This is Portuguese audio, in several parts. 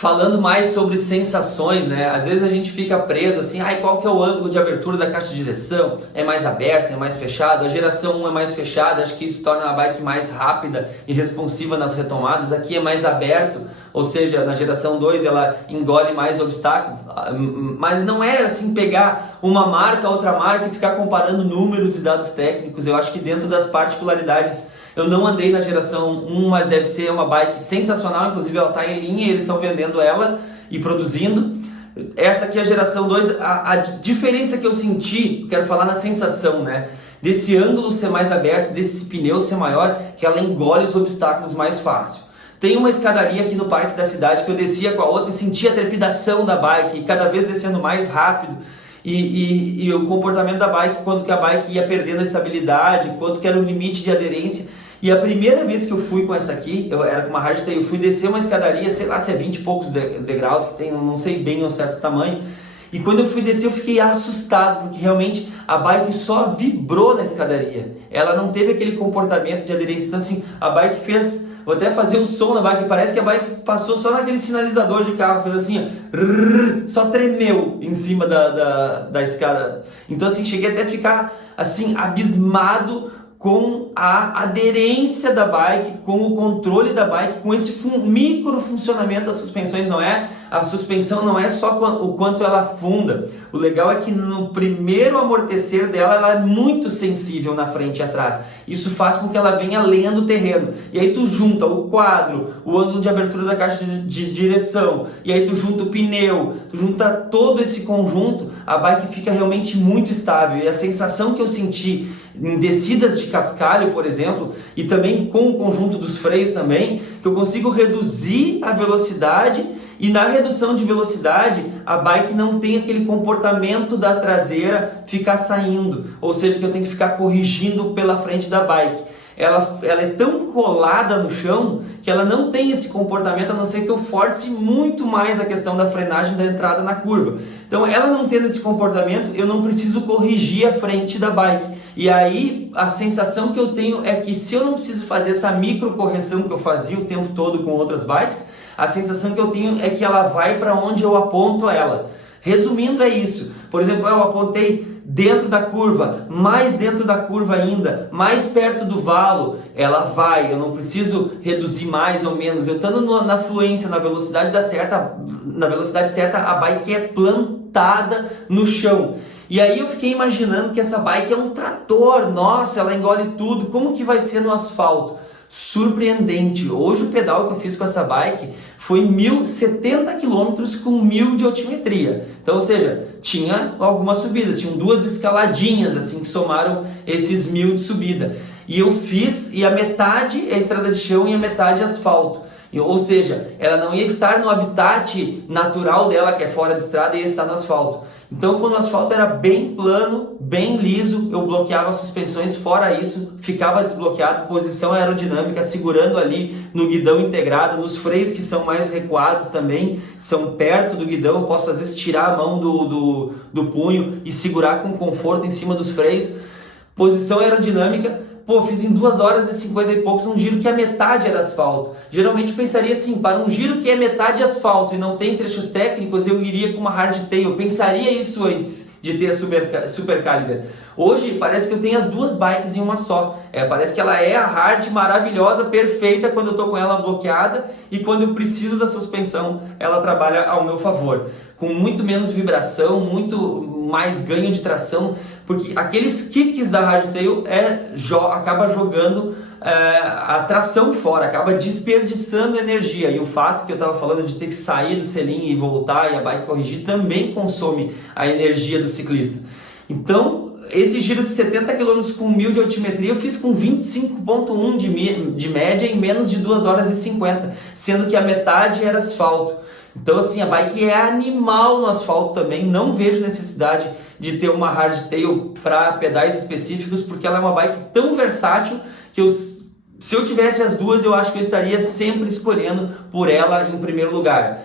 Falando mais sobre sensações, né? Às vezes a gente fica preso assim, qual que é o ângulo de abertura da caixa de direção? É mais aberto, é mais fechado? A geração 1 é mais fechada, acho que isso torna a bike mais rápida e responsiva nas retomadas. Aqui é mais aberto, ou seja, na geração 2 ela engole mais obstáculos. Mas não é assim pegar uma marca, outra marca e ficar comparando números e dados técnicos. Eu acho que dentro das particularidades, eu não andei na geração 1, mas deve ser uma bike sensacional, inclusive ela está em linha e eles estão vendendo ela e produzindo. Essa aqui é a geração 2, a diferença que eu senti, quero falar na sensação, né? Desse ângulo ser mais aberto, desse pneu ser maior, que ela engole os obstáculos mais fácil. Tem uma escadaria aqui no parque da cidade que eu descia com a outra e sentia a trepidação da bike, e cada vez descendo mais rápido. E o comportamento da bike, quando que a bike ia perdendo a estabilidade, quanto que era o limite de aderência. E a primeira vez que eu fui com essa aqui, eu era com uma hardtail, eu fui descer uma escadaria, sei lá se é 20 e poucos degraus que tem, não sei bem um certo tamanho. E quando eu fui descer eu fiquei assustado, porque realmente a bike só vibrou na escadaria. Ela não teve aquele comportamento de aderência. Então assim, a bike fez, vou até fazer um som na bike, parece que a bike passou só naquele sinalizador de carro, fez assim, ó, só tremeu em cima da escada. Então assim, cheguei até a ficar assim, abismado com a aderência da bike, com o controle da bike, com esse micro funcionamento das suspensões. Não é, a suspensão não é só o quanto ela afunda. O legal é que no primeiro amortecer dela, ela é muito sensível na frente e atrás. Isso faz com que ela venha lendo o terreno. E aí tu junta o quadro, o ângulo de abertura da caixa de direção, e aí tu junta o pneu, tu junta todo esse conjunto, a bike fica realmente muito estável. E a sensação que eu senti em descidas de cascalho, por exemplo, e também com o conjunto dos freios também, que eu consigo reduzir a velocidade, e na redução de velocidade a bike não tem aquele comportamento da traseira ficar saindo, ou seja, que eu tenho que ficar corrigindo pela frente da bike. Ela é tão colada no chão que ela não tem esse comportamento, a não ser que eu force muito mais a questão da frenagem da entrada na curva. Então ela não tendo esse comportamento, eu não preciso corrigir a frente da bike. E aí a sensação que eu tenho é que se eu não preciso fazer essa micro correção que eu fazia o tempo todo com outras bikes, a sensação que eu tenho é que ela vai para onde eu aponto ela. Resumindo, é isso. Por exemplo, eu apontei dentro da curva, mais dentro da curva ainda, mais perto do valo, ela vai. Eu não preciso reduzir mais ou menos. Eu estando na fluência, na velocidade certa, a bike é plantada no chão. E aí eu fiquei imaginando que essa bike é um trator. Nossa, ela engole tudo. Como que vai ser no asfalto? Surpreendente. Hoje o pedal que eu fiz com essa bike foi 1.070 km com 1.000 de altimetria. Então, ou seja, tinha algumas subidas, tinham duas escaladinhas assim que somaram esses 1.000 de subida. E eu fiz, e a metade é estrada de chão e a metade é asfalto. Ou seja, ela não ia estar no habitat natural dela, que é fora de estrada, e ia estar no asfalto. Então, quando o asfalto era bem plano, bem liso, eu bloqueava as suspensões. Fora isso, ficava desbloqueado, posição aerodinâmica, segurando ali no guidão integrado, nos freios que são mais recuados também, são perto do guidão. Eu posso às vezes tirar a mão do punho e segurar com conforto em cima dos freios. Posição aerodinâmica. Pô, fiz em 2 horas e 50 e poucos um giro que a metade era asfalto. Geralmente eu pensaria assim, para um giro que é metade asfalto e não tem trechos técnicos, eu iria com uma hardtail. Eu pensaria isso antes de ter a Super Caliber. Hoje parece que eu tenho as duas bikes em uma só. Parece que ela é a hard maravilhosa, perfeita quando eu estou com ela bloqueada, e quando eu preciso da suspensão, ela trabalha ao meu favor. Com muito menos vibração, muito mais ganho de tração, porque aqueles kicks da hardtail acaba jogando a tração fora, acaba desperdiçando energia. E o fato que eu estava falando de ter que sair do selim e voltar e a bike corrigir também consome a energia do ciclista. Então, esse giro de 70 km com 1.000 de altimetria eu fiz com 25,1 de média em menos de 2 horas e 50, sendo que a metade era asfalto. Então assim, a bike é animal no asfalto também. Não vejo necessidade de ter uma hardtail para pedais específicos, porque ela é uma bike tão versátil que se eu tivesse as duas, eu acho que eu estaria sempre escolhendo por ela em primeiro lugar.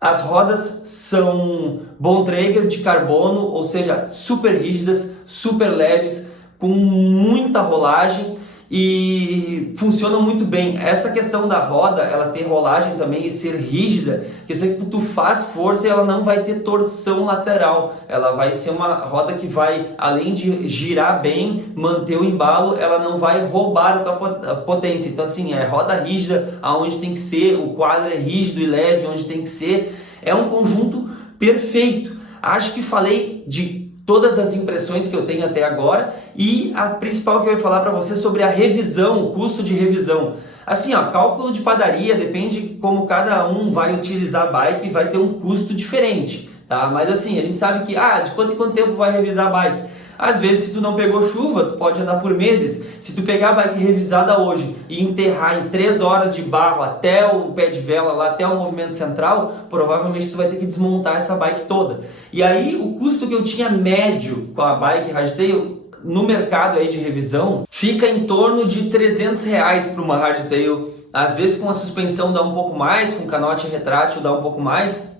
As rodas são Bontrager de carbono, ou seja, super rígidas, super leves, com muita rolagem. e funcionam muito bem. Essa questão da roda, ela ter rolagem também e ser rígida, quer dizer que tu faz força e ela não vai ter torção lateral, ela vai ser uma roda que vai, além de girar bem, manter o embalo, ela não vai roubar a tua potência. Então assim, é roda rígida aonde tem que ser, o quadro é rígido e leve onde tem que ser, é um conjunto perfeito. Acho que falei de todas as impressões que eu tenho até agora e a principal que eu ia falar para você sobre a revisão, o custo de revisão. Assim, ó, cálculo de padaria, depende como cada um vai utilizar a bike, vai ter um custo diferente, tá? Mas assim, a gente sabe que, de quanto em quanto tempo vai revisar a bike? Às vezes, se tu não pegou chuva, tu pode andar por meses. Se tu pegar a bike revisada hoje e enterrar em 3 horas de barro até o pé de vela, lá até o movimento central, provavelmente tu vai ter que desmontar essa bike toda. E aí, o custo que eu tinha médio com a bike hardtail no mercado aí de revisão fica em torno de R$300 para uma hardtail. Às vezes com a suspensão dá um pouco mais, com canote retrátil dá um pouco mais.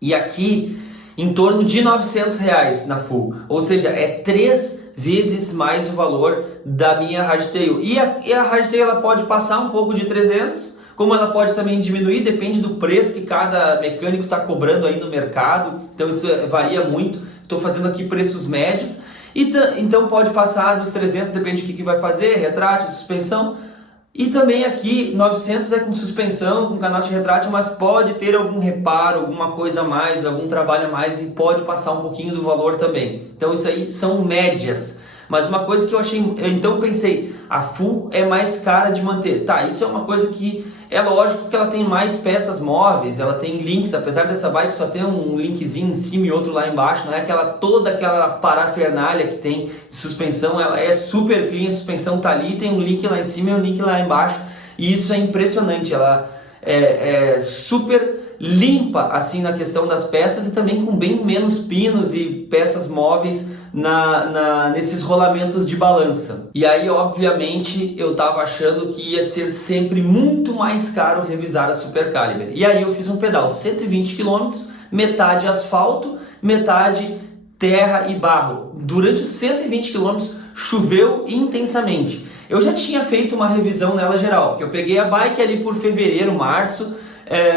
E aqui em torno de R$900 na full, ou seja, é 3 vezes mais o valor da minha hardtail. E a hardtail ela pode passar um pouco de 300, como ela pode também diminuir, depende do preço que cada mecânico está cobrando aí no mercado, então isso varia muito. Estou fazendo aqui preços médios, então pode passar dos 300, depende do que vai fazer, retrátil, suspensão. E também aqui 900 é com suspensão, com canote retrátil, mas pode ter algum reparo, alguma coisa a mais, algum trabalho a mais e pode passar um pouquinho do valor também. Então isso aí são médias. Mas uma coisa que eu achei, então pensei, a full é mais cara de manter. Tá, isso é uma coisa que é lógico que ela tem mais peças móveis, ela tem links, apesar dessa bike só ter um linkzinho em cima e outro lá embaixo, não é toda aquela parafernália que tem de suspensão, ela é super clean, a suspensão tá ali, tem um link lá em cima e um link lá embaixo, e isso é impressionante, ela é super limpa assim na questão das peças e também com bem menos pinos e peças móveis nesses rolamentos de balança. E aí, obviamente, eu tava achando que ia ser sempre muito mais caro revisar a Super Caliber. E aí eu fiz um pedal 120 km, metade asfalto, metade terra e barro. Durante os 120 km choveu intensamente. Eu já tinha feito uma revisão nela geral, porque eu peguei a bike ali por fevereiro, março.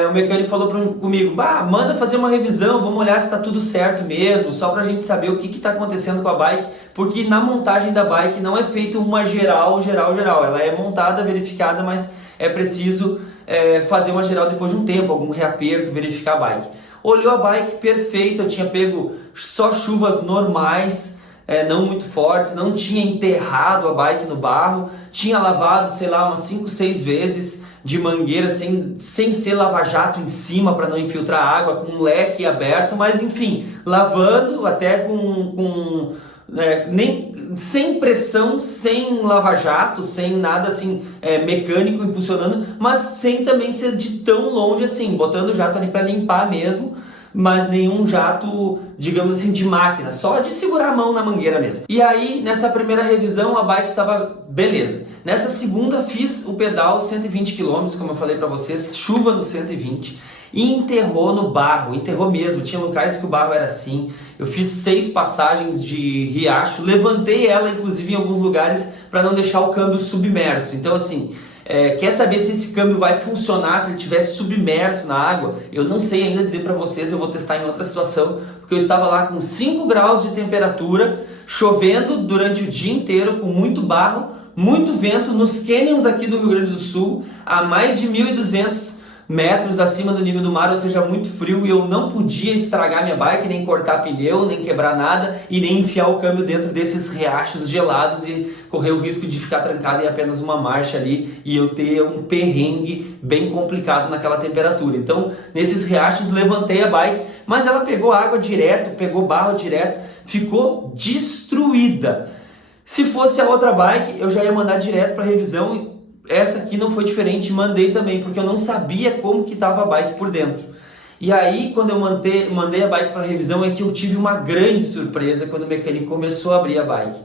O mecânico falou comigo, manda fazer uma revisão, vamos olhar se está tudo certo mesmo, só para a gente saber o que está acontecendo com a bike, porque na montagem da bike não é feito uma geral, ela é montada, verificada, mas é preciso fazer uma geral depois de um tempo, algum reaperto, verificar a bike. Olhou a bike, perfeita, eu tinha pego só chuvas normais, não muito fortes, não tinha enterrado a bike no barro, tinha lavado, sei lá, umas 5, 6 vezes, de mangueira sem ser lava-jato em cima para não infiltrar água, com um leque aberto, mas enfim, lavando até sem pressão, sem lava-jato, sem nada assim mecânico impulsionando, mas sem também ser de tão longe assim, botando o jato ali para limpar mesmo, mas nenhum jato, digamos assim, de máquina, só de segurar a mão na mangueira mesmo. E aí, nessa primeira revisão, a bike estava beleza. Nessa segunda, fiz o pedal 120 km, como eu falei para vocês, chuva no 120, e enterrou no barro, enterrou mesmo, tinha locais que o barro era assim. Eu fiz 6 passagens de riacho, levantei ela, inclusive, em alguns lugares, para não deixar o câmbio submerso. Então, assim, quer saber se esse câmbio vai funcionar se ele estiver submerso na água? Eu não sei ainda dizer para vocês, eu vou testar em outra situação, porque eu estava lá com 5 graus de temperatura, chovendo durante o dia inteiro, com muito barro, muito vento, nos canyons aqui do Rio Grande do Sul, a mais de 1.200 metros acima do nível do mar, ou seja, muito frio, e eu não podia estragar minha bike, nem cortar pneu, nem quebrar nada e nem enfiar o câmbio dentro desses riachos gelados e correr o risco de ficar trancado em apenas uma marcha ali e eu ter um perrengue bem complicado naquela temperatura. Então, nesses riachos, levantei a bike, mas ela pegou água direto, pegou barro direto, ficou destruída. Se fosse a outra bike, eu já ia mandar direto para revisão e essa aqui não foi diferente, mandei também, porque eu não sabia como que estava a bike por dentro. E aí, quando eu mandei a bike para revisão, é que eu tive uma grande surpresa quando o mecânico começou a abrir a bike.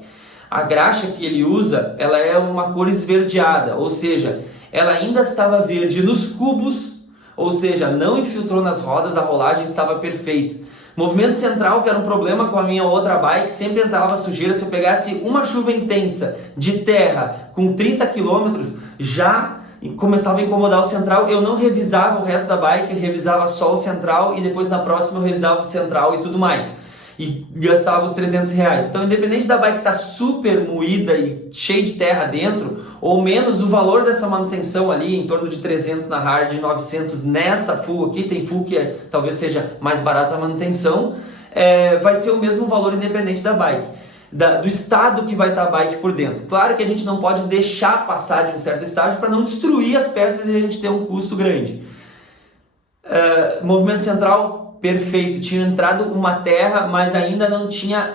A graxa que ele usa, ela é uma cor esverdeada, ou seja, ela ainda estava verde nos cubos, ou seja, não infiltrou nas rodas, a rolagem estava perfeita. Movimento central, que era um problema com a minha outra bike, sempre entrava sujeira. Se eu pegasse uma chuva intensa de terra com 30 km, já começava a incomodar o central. Eu não revisava o resto da bike, eu revisava só o central e depois na próxima eu revisava o central e tudo mais. E gastava os R$300. Então, independente da bike estar super moída e cheia de terra dentro, ou menos, o valor dessa manutenção ali, em torno de 300 na hard, 900 nessa full aqui, tem full que talvez seja mais barata a manutenção, vai ser o mesmo valor independente da bike. Do estado que vai estar a bike por dentro. Claro que a gente não pode deixar passar de um certo estágio para não destruir as peças e a gente ter um custo grande. Movimento central, perfeito. Tinha entrado uma terra, mas ainda não tinha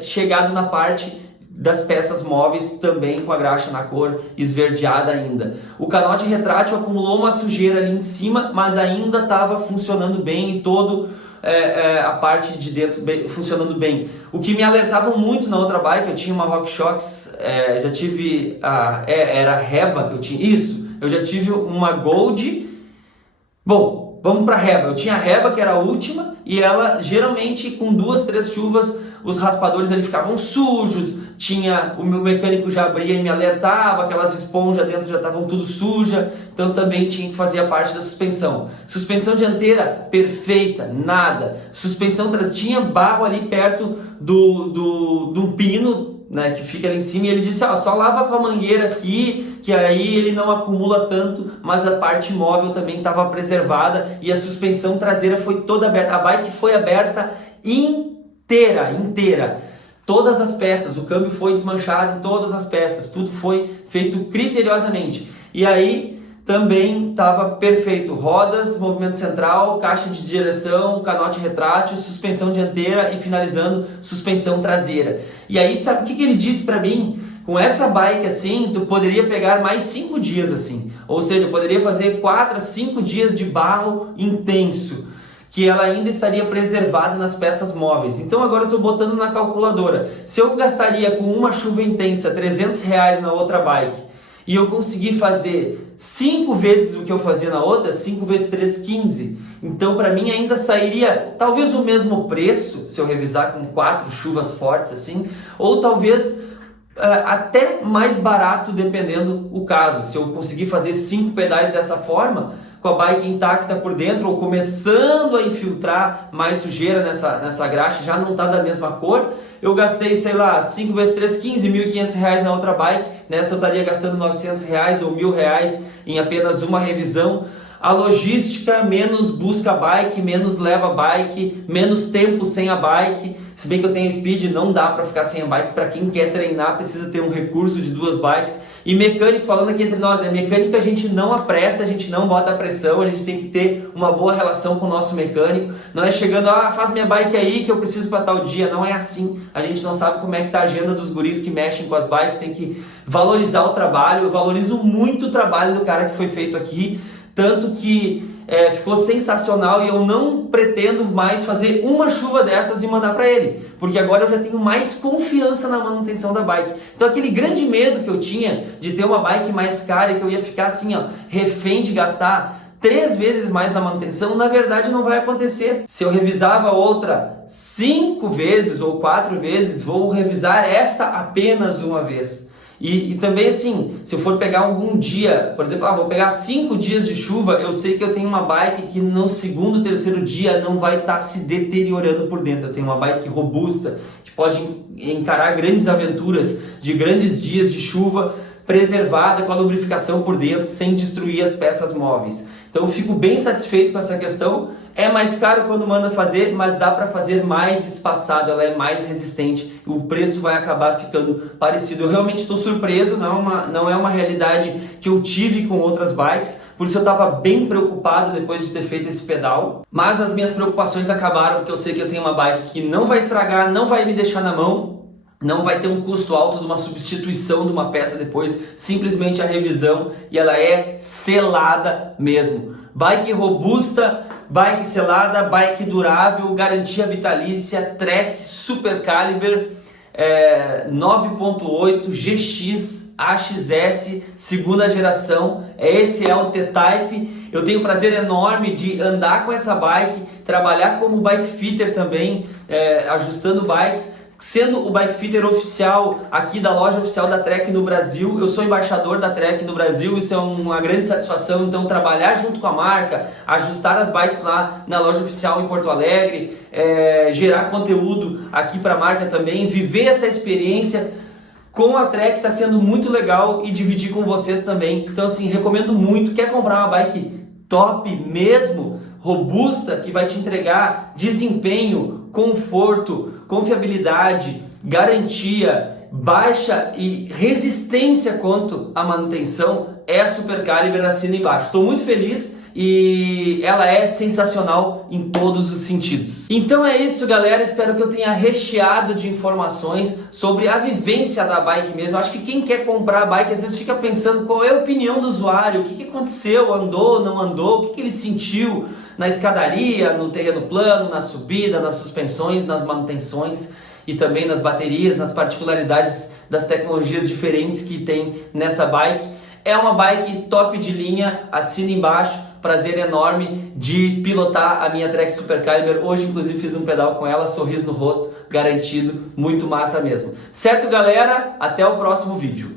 chegado na parte das peças móveis, também com a graxa na cor esverdeada ainda. O canote retrátil acumulou uma sujeira ali em cima, mas ainda estava funcionando bem e todo a parte de dentro funcionando bem. O que me alertava muito na outra bike, eu tinha uma RockShox, já tive era Reba que eu tinha, isso, eu já tive uma Gold. Bom, vamos para Reba. Eu tinha a Reba, que era a última, e ela geralmente com 2, 3 chuvas os raspadores ali ficavam sujos, o meu mecânico já abria e me alertava, aquelas esponjas dentro já estavam tudo suja, então também tinha que fazer a parte da suspensão. Suspensão dianteira, perfeita, nada. Suspensão traseira, tinha barro ali perto do pino, né, que fica ali em cima, e ele disse, só lava com a mangueira aqui, que aí ele não acumula tanto, mas a parte móvel também estava preservada e a suspensão traseira foi toda aberta. A bike foi aberta inteira. Todas as peças, o câmbio foi desmanchado em todas as peças, tudo foi feito criteriosamente. E aí também estava perfeito, rodas, movimento central, caixa de direção, canote retrátil, suspensão dianteira e finalizando suspensão traseira. E aí sabe o que ele disse para mim? Com essa bike assim, tu poderia pegar mais 5 dias assim, ou seja, eu poderia fazer 4 a 5 dias de barro intenso, que ela ainda estaria preservada nas peças móveis. Então agora eu estou botando na calculadora. Se eu gastaria com uma chuva intensa R$300 na outra bike e eu conseguir fazer 5 vezes o que eu fazia na outra, 5 vezes 3, 15. Então para mim ainda sairia talvez o mesmo preço se eu revisar com 4 chuvas fortes assim, ou talvez até mais barato dependendo o caso. Se eu conseguir fazer 5 pedais dessa forma, com a bike intacta por dentro ou começando a infiltrar mais sujeira nessa graxa, já não está da mesma cor, eu gastei, sei lá, 5 vezes 3, 15, R$1.500 na outra bike, nessa eu estaria gastando R$900 ou R$1.000 em apenas uma revisão. A logística, menos busca bike, menos leva bike, menos tempo sem a bike. Se bem que eu tenho speed, não dá para ficar sem a bike. Para quem quer treinar, precisa ter um recurso de 2 bikes. E mecânico, falando aqui entre nós, mecânica a gente não apressa, a gente não bota pressão, a gente tem que ter uma boa relação com o nosso mecânico. Não é chegando, faz minha bike aí que eu preciso para tal dia. Não é assim. A gente não sabe como é que tá a agenda dos guris que mexem com as bikes, tem que valorizar o trabalho. Eu valorizo muito o trabalho do cara que foi feito aqui, tanto que ficou sensacional e eu não pretendo mais fazer uma chuva dessas e mandar para ele, porque agora eu já tenho mais confiança na manutenção da bike. Então aquele grande medo que eu tinha de ter uma bike mais cara e que eu ia ficar assim, refém de gastar 3 vezes mais na manutenção, na verdade não vai acontecer. Se eu revisava outra 5 vezes ou 4 vezes, vou revisar esta apenas uma vez. E também assim, se eu for pegar algum dia, por exemplo, vou pegar 5 dias de chuva, eu sei que eu tenho uma bike que no segundo, terceiro dia não vai estar se deteriorando por dentro. Eu tenho uma bike robusta, que pode encarar grandes aventuras de grandes dias de chuva, preservada com a lubrificação por dentro, sem destruir as peças móveis. Então eu fico bem satisfeito com essa questão. É mais caro quando manda fazer, mas dá para fazer mais espaçado, ela é mais resistente, o preço vai acabar ficando parecido. Eu realmente estou surpreso, não é uma realidade que eu tive com outras bikes, por isso eu estava bem preocupado depois de ter feito esse pedal. Mas as minhas preocupações acabaram, porque eu sei que eu tenho uma bike que não vai estragar, não vai me deixar na mão, não vai ter um custo alto de uma substituição de uma peça depois, simplesmente a revisão, e ela é selada mesmo. Bike robusta, bike selada, bike durável, garantia vitalícia, Trek Super Caliber 9.8 GX AXS, segunda geração. Esse é o T-Type. Eu tenho um prazer enorme de andar com essa bike, trabalhar como bike fitter também, ajustando bikes, sendo o bike fitter oficial aqui da loja oficial da Trek no Brasil. Eu sou embaixador da Trek no Brasil, isso é uma grande satisfação. Então trabalhar junto com a marca, ajustar as bikes lá na loja oficial em Porto Alegre, gerar conteúdo aqui para a marca também, viver essa experiência com a Trek está sendo muito legal e dividir com vocês também. Então assim, recomendo muito. Quer comprar uma bike top mesmo, robusta, que vai te entregar desempenho, conforto, confiabilidade, garantia, baixa e resistência quanto à manutenção? É a Super Caliber, assina embaixo. Estou muito feliz e ela é sensacional em todos os sentidos. Então é isso, galera. Espero que eu tenha recheado de informações sobre a vivência da bike mesmo. Acho que quem quer comprar a bike às vezes fica pensando qual é a opinião do usuário, o que aconteceu, andou, não andou, o que ele sentiu na escadaria, no terreno plano, na subida, nas suspensões, nas manutenções e também nas baterias, nas particularidades das tecnologias diferentes que tem nessa bike. É uma bike top de linha, assina embaixo. Prazer enorme de pilotar a minha Trek Super Caliber. Hoje, inclusive, fiz um pedal com ela, sorriso no rosto, garantido, muito massa mesmo. Certo, galera? Até o próximo vídeo.